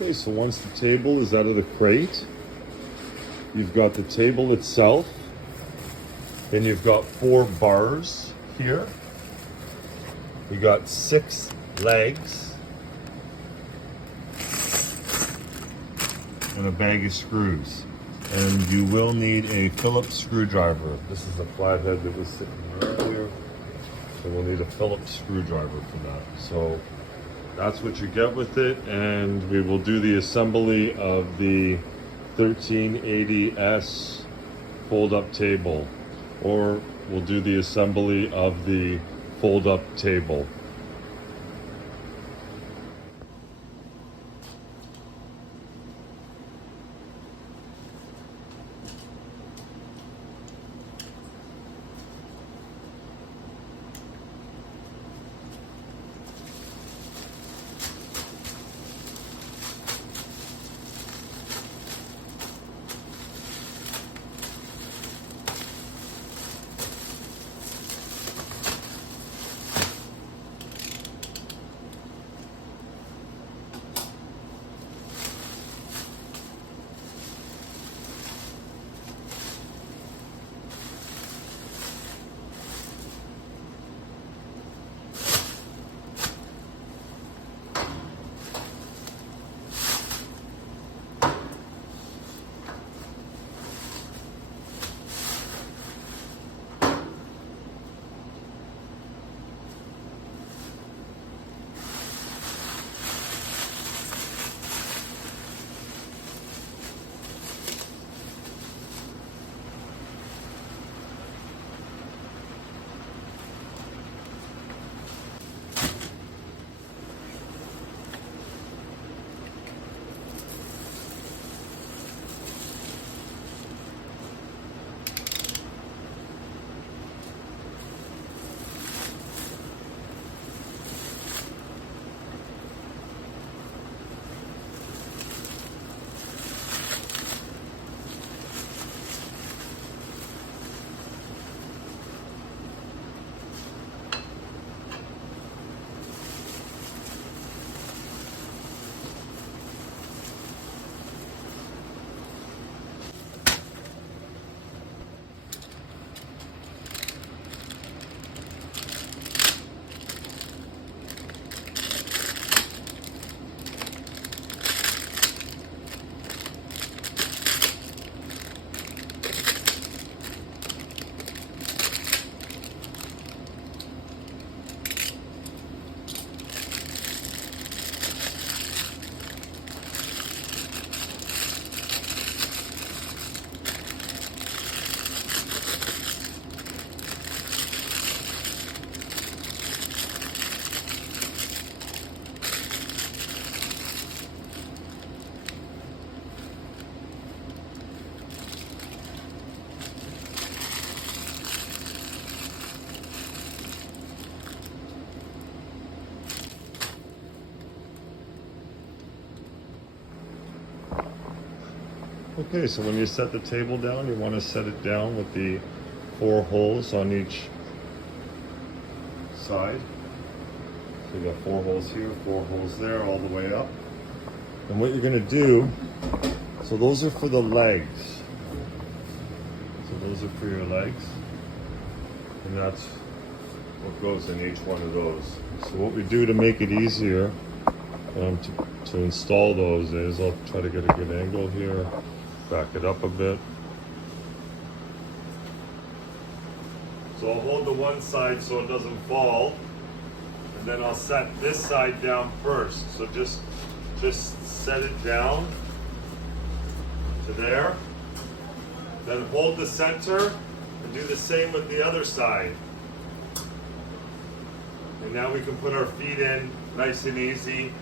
Okay, so once the table is out of the crate, you've got the table itself, then you've got 4 bars here. You got 6 legs and a bag of screws. And you will need a Phillips screwdriver. This is a flathead that was sitting earlier. So we'll need a Phillips screwdriver for that. So that's what you get with it, and we will do the assembly of the 1380S fold-up table, or we'll do the assembly of the fold-up table. Okay, so when you set the table down, you want to set it down with the 4 holes on each side. So you got 4 holes here, 4 holes there, all the way up. And what you're going to do, so those are for the legs. So those are for your legs. And that's what goes in each one of those. So what we do to make it easier to install those is, I'll try to get a good angle here. Back it up a bit. So I'll hold the one side so it doesn't fall, and then I'll set this side down first. So just set it down to there. Then hold the center and do the same with the other side. And now we can put our feet in nice and easy,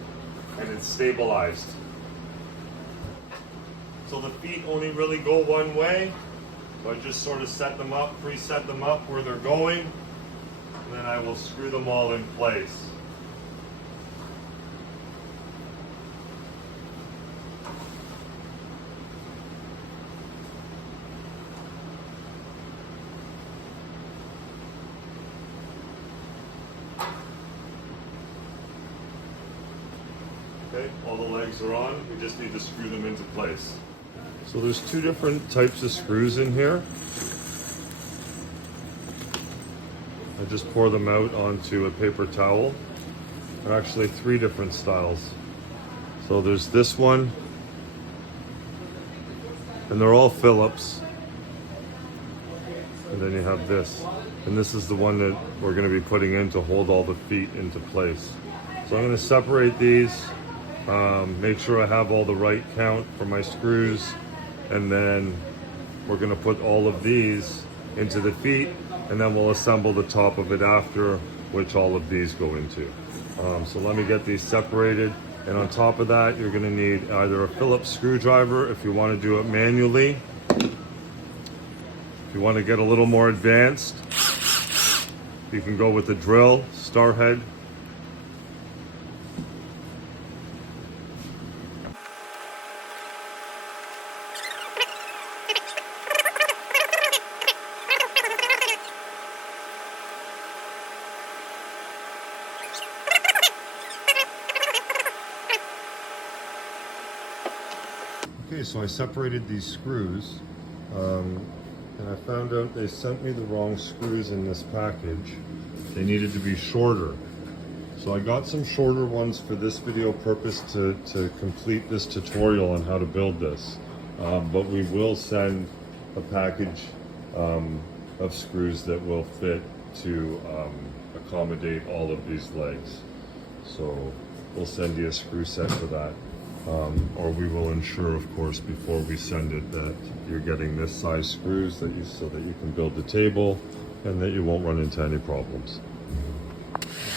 and it's stabilized. So the feet only really go one way. So I just sort of set them up, preset them up where they're going, and then I will screw them all in place. Okay, all the legs are on. We just need to screw them into place. So there's two different types of screws in here. I just pour them out onto a paper towel. There are actually three different styles. So there's this one, and they're all Phillips. And then you have this. And this is the one that we're going to be putting in to hold all the feet into place. So I'm going to separate these, make sure I have all the right count for my screws, and then we're going to put all of these into the feet, and then we'll assemble the top of it after, which all of these go into. So let me get these separated. And on top of that, you're going to need either a Phillips screwdriver if you want to do it manually. If you want to get a little more advanced, you can go with the drill, star head. Okay, so I separated these screws, and I found out they sent me the wrong screws in this package. They needed to be shorter. So I got some shorter ones for this video purpose to complete this tutorial on how to build this. But we will send a package of screws that will fit to accommodate all of these legs. So we'll send you a screw set for that. Or we will ensure, of course, before we send it that you're getting this size screws so that you can build the table and that you won't run into any problems.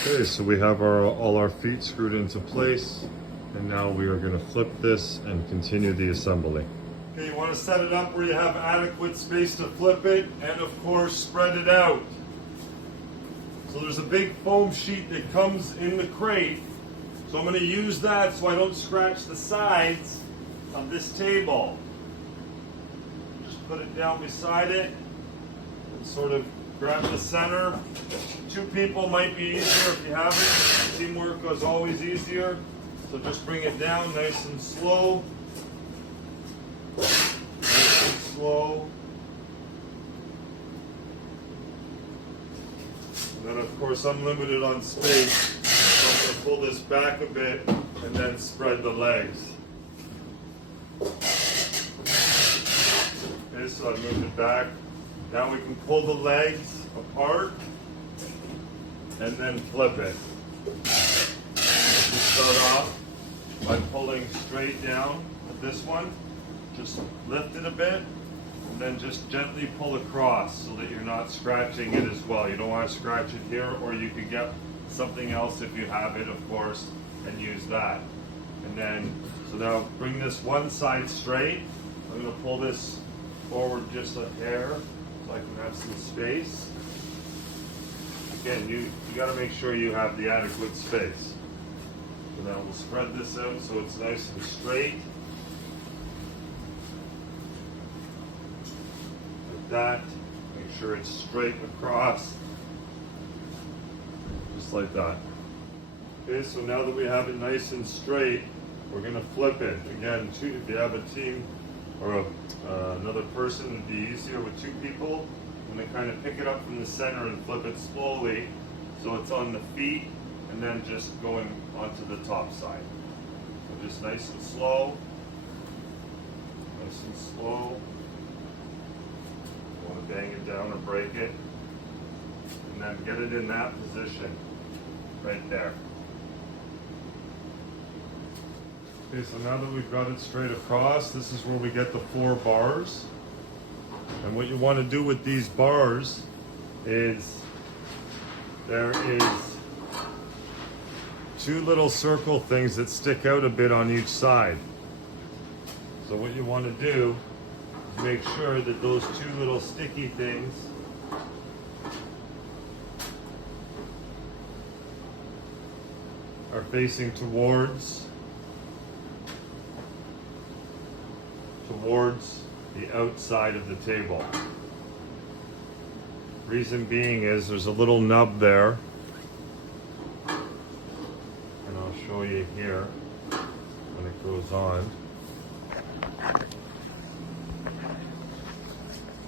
Okay, so we have all our feet screwed into place, and now we are going to flip this and continue the assembly. Okay, you want to set it up where you have adequate space to flip it, and of course spread it out. So there's a big foam sheet that comes in the crate. So I'm going to use that so I don't scratch the sides of this table. Just put it down beside it and sort of grab the center. Two people might be easier if you have it. Teamwork is always easier. So just bring it down nice and slow. Nice and slow. And then of course I'm limited on space. I'm going to pull this back a bit and then spread the legs. Okay, so I moved it back. Now we can pull the legs apart and then flip it. Just start off by pulling straight down with this one. Just lift it a bit and then just gently pull across so that you're not scratching it as well. You don't want to scratch it here, or you could get something else if you have it, of course, and use that. And then, so now bring this one side straight. I'm going to pull this forward just a hair so I can have some space. Again, you got to make sure you have the adequate space. So now we'll spread this out so it's nice and straight. Like that. Make sure it's straight across. Just like that. Okay, so now that we have it nice and straight, we're going to flip it. Again, if you have a team or another person, it'd be easier with two people. I'm going to kind of pick it up from the center and flip it slowly so it's on the feet and then just going onto the top side. So just nice and slow. Nice and slow. Don't want to bang it down or break it. And then get it in that position. Right there. Okay, so now that we've got it straight across, this is where we get the 4 bars. And what you want to do with these bars is there is 2 little circle things that stick out a bit on each side. So what you want to do is make sure that those 2 little sticky things are facing towards the outside of the table. Reason being is there's a little nub there, and I'll show you here. when it goes on.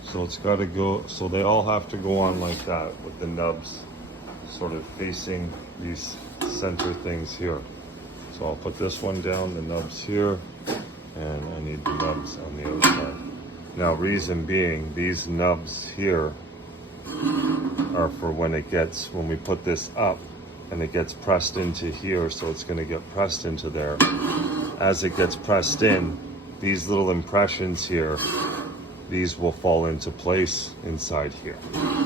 So it's got to go, so they all have to go on like that with the nubs sort of facing these center things here. So I'll put this one down, the nubs here, and I need the nubs on the outside. Now, reason being, these nubs here are for when we put this up and it gets pressed into here, so it's going to get pressed into there. As it gets pressed in, these little impressions here, these will fall into place inside here.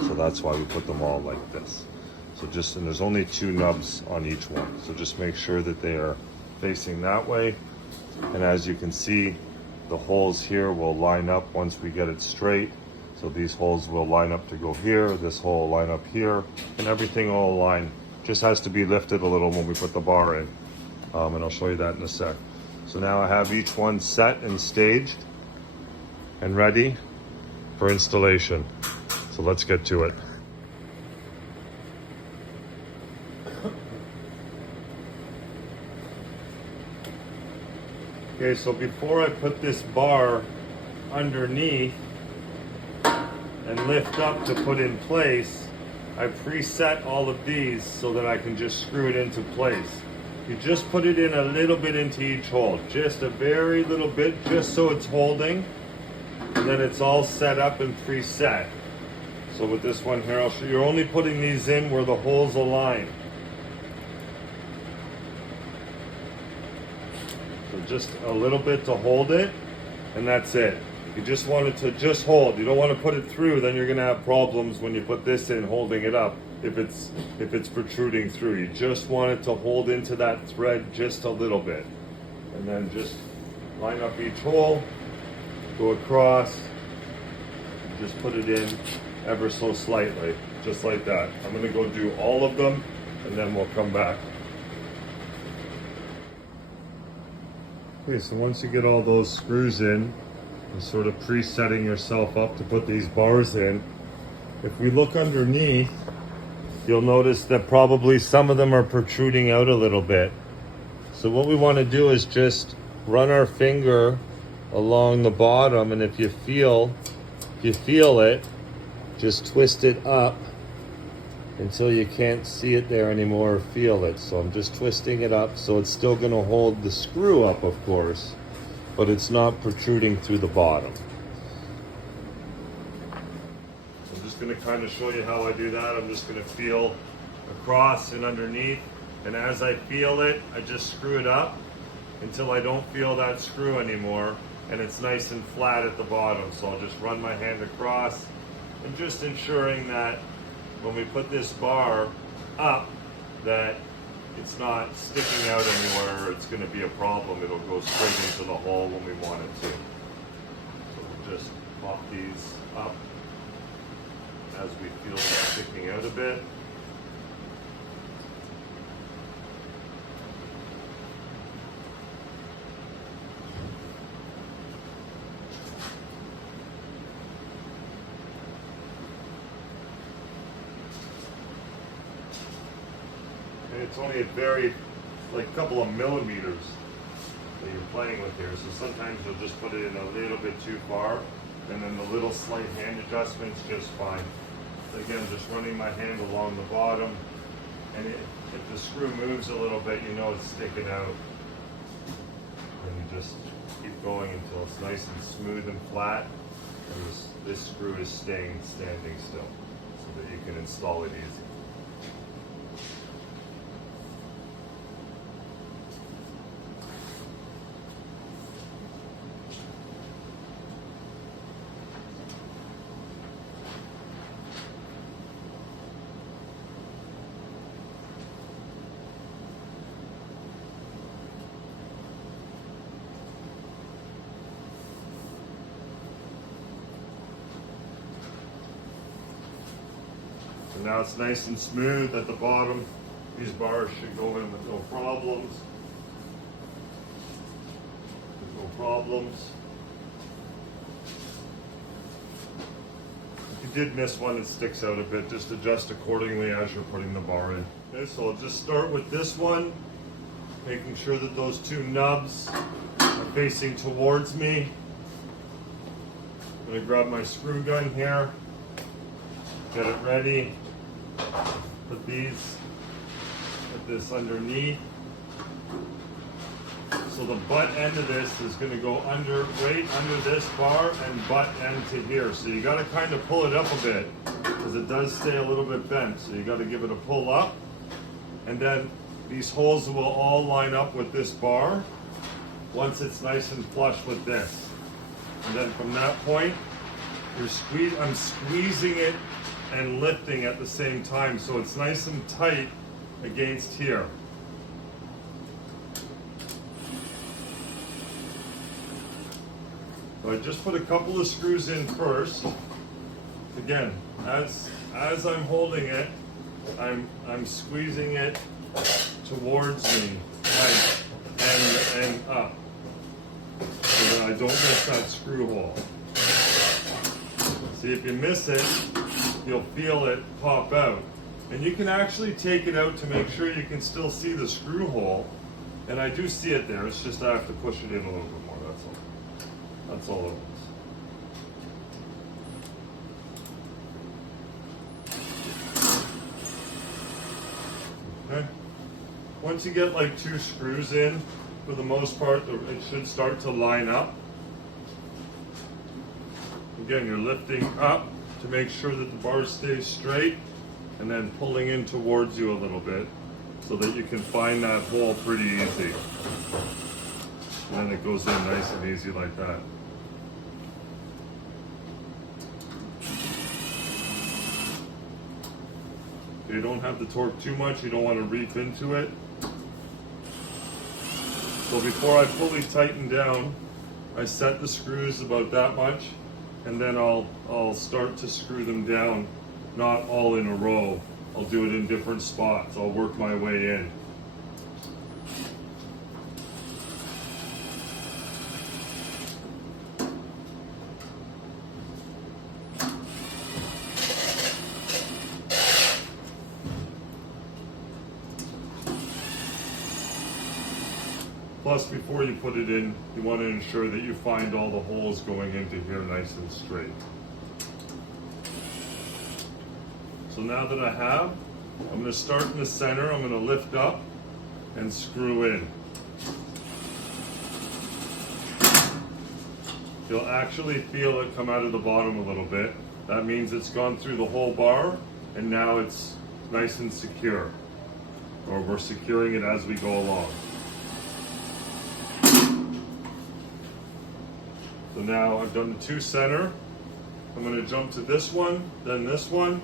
So that's why we put them all like this. So and there's only 2 nubs on each one. So just make sure that they are facing that way. And as you can see, the holes here will line up once we get it straight. So these holes will line up to go here, this hole will line up here, and everything will align. Just has to be lifted a little when we put the bar in. And I'll show you that in a sec. So now I have each one set and staged and ready for installation. So let's get to it. Okay, so before I put this bar underneath and lift up to put in place, I preset all of these so that I can just screw it into place. You just put it in a little bit into each hole, just a very little bit, just so it's holding, and then it's all set up and preset. So with this one here, I'll show you, you're only putting these in where the holes align. So just a little bit to hold it, and that's it. You just want it to just hold. You don't want to put it through, then you're going to have problems when you put this in holding it up if it's protruding through. You just want it to hold into that thread just a little bit. And then just line up each hole, go across, just put it in ever so slightly, just like that. I'm going to go do all of them, and then we'll come back. Okay, so once you get all those screws in, and sort of pre-setting yourself up to put these bars in, if we look underneath, you'll notice that probably some of them are protruding out a little bit. So what we want to do is just run our finger along the bottom, and if you feel it, just twist it up until you can't see it there anymore or feel it. So I'm just twisting it up so it's still going to hold the screw up, of course, but it's not protruding through the bottom. I'm just going to kind of show you how I do that. I'm just going to feel across and underneath, and as I feel it, I just screw it up until I don't feel that screw anymore, and it's nice and flat at the bottom. So I'll just run my hand across, and just ensuring that when we put this bar up, that it's not sticking out anywhere or it's going to be a problem. It'll go straight into the hole when we want it to. So we'll just pop these up as we feel them sticking out a bit. It's only a very, like a couple of millimeters that you're playing with here. So sometimes you'll just put it in a little bit too far, and then the little slight hand adjustment's just fine. So again, just running my hand along the bottom, and if the screw moves a little bit, you know it's sticking out. And you just keep going until it's nice and smooth and flat, and this screw is standing still, so that you can install it easy. So now it's nice and smooth at the bottom. These bars should go in with no problems. No problems. If you did miss one that sticks out a bit, just adjust accordingly as you're putting the bar in. Okay, so I'll just start with this one. making sure that those two nubs are facing towards me. I'm gonna grab my screw gun here, get it ready, put this underneath. So the butt end of this is going to go right under this bar and butt end to here. So you got to kind of pull it up a bit because it does stay a little bit bent. So you got to give it a pull up, and then these holes will all line up with this bar once it's nice and flush with this. And then from that point, I'm squeezing it and lifting at the same time, so it's nice and tight against here. So I just put a couple of screws in first. Again, as I'm holding it, I'm squeezing it towards me, tight and up, so that I don't miss that screw hole. See, if you miss it, you'll feel it pop out. And you can actually take it out to make sure you can still see the screw hole. And I do see it there, it's just I have to push it in a little bit more, that's all. That's all it was. Okay. Once you get like 2 screws in, for the most part, it should start to line up. Again, you're lifting up to make sure that the bar stays straight, and then pulling in towards you a little bit so that you can find that hole pretty easy. And then it goes in nice and easy like that. You don't have to torque too much, you don't want to reef into it. So before I fully tighten down, I set the screws about that much, and then I'll start to screw them down, not all in a row. I'll do it in different spots. I'll work my way in. Plus, before you put it in, you want to ensure that you find all the holes going into here nice and straight. So now that I have, I'm going to start in the center, I'm going to lift up and screw in. You'll actually feel it come out of the bottom a little bit. That means it's gone through the whole bar and now it's nice and secure. Or we're securing it as we go along. So now I've done the 2 center. I'm going to jump to this one, then this one.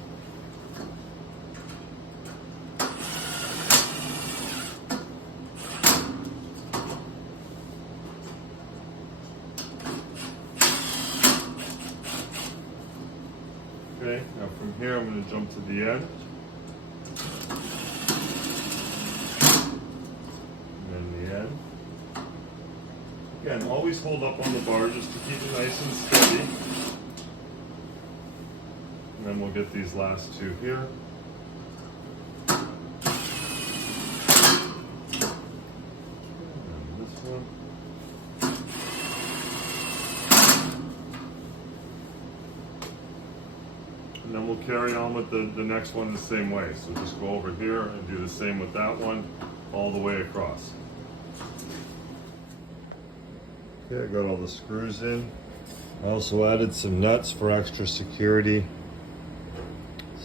Okay, now from here I'm going to jump to the end. And then the end. Again, always hold up on the bar just to keep it nice and steady. And then we'll get these last 2 here. And this one. And then we'll carry on with the next one the same way. So just go over here and do the same with that one all the way across. Okay, I got all the screws in. I also added some nuts for extra security.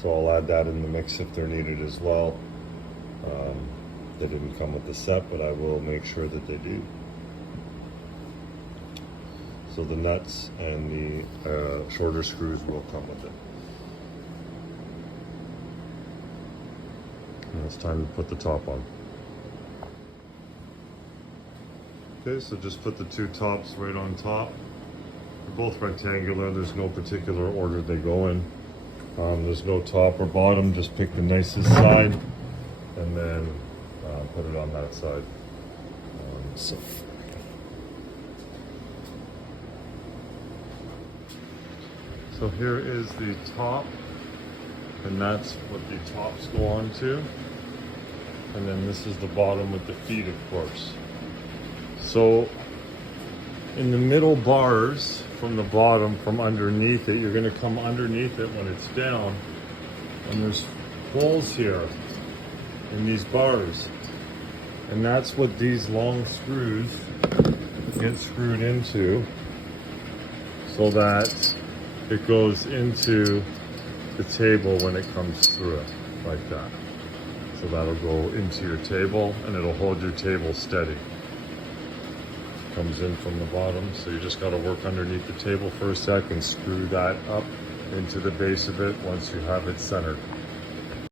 So I'll add that in the mix if they're needed as well. They didn't come with the set, but I will make sure that they do. So the nuts and the shorter screws will come with it. And it's time to put the top on. Okay, so just put the 2 tops right on top. They're both rectangular, there's no particular order they go in. There's no top or bottom, just pick the nicest side and then put it on that side. So here is the top, and that's what the tops go on to. And then this is the bottom with the feet, of course. So in the middle bars from the bottom, from underneath it, you're going to come underneath it when it's down. And there's holes here in these bars. And that's what these long screws get screwed into, so that it goes into the table when it comes through it, like that. So that'll go into your table and it'll hold your table steady. Comes in from the bottom, so you just got to work underneath the table for a sec and screw that up into the base of it once you have it centered.